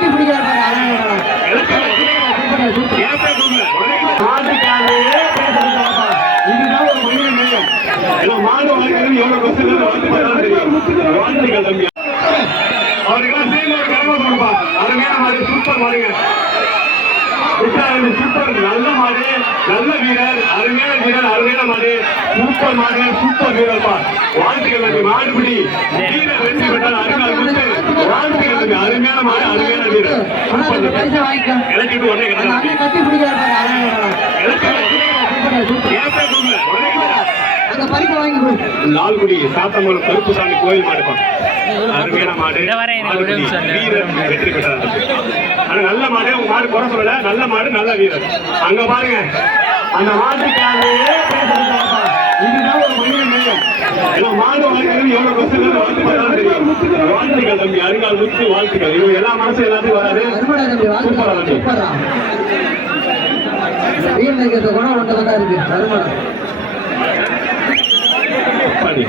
கட்டி பிடிக்கிறார் மாடு வளர்க்கறது எவ்வளவு கஷ்டம் தெரியும். வாழ்த்துக்கள் தம்பி. அவருக்கெல்லாம் சேர்ந்து ஒரு கடமை கொடுப்பா. அருமையான மாடு சூப்பர் மாடுங்க. சூப்பர் நல்ல மாடு நல்ல வீரர் அருமையான வீரர் அருமையான மாடு. சூப்பர் மாடு சூப்பர் வீரர் வாழ்த்துக்கள் மாடுபிடி. வீரர் வெற்றி பெற்றார். தம்பி அருமையான மாடு அருமையான வீரர் இலக்கிட்டு உடனே லால்குடி சாத்தமங்கலம் கருப்புசாமி கோயில் மாடுப்பா அருமையான மாடு. வீரர் வெற்றி பெற்றார். ஆனா நல்ல மாடு. உங்க மாடு குறை சொல்லல. நல்ல மாடு நல்ல வீரர். அங்க பாருங்க. அந்த பேசுறதுப்பா இதுதான் ஒரு மனிதன் மாடு வளர்க்கறது எவ்வளவு கஷ்டம் தம்பி அருகால் முத்து வாழ்த்துக்கள். இவங்க எல்லா மனசும் எல்லாத்துக்கும் வராது. சூப்பரா தம்பி. சூப்பரா வீரனுக்கு குணம் ஒன்று இருக்கு. அருமடா அப்பாடி.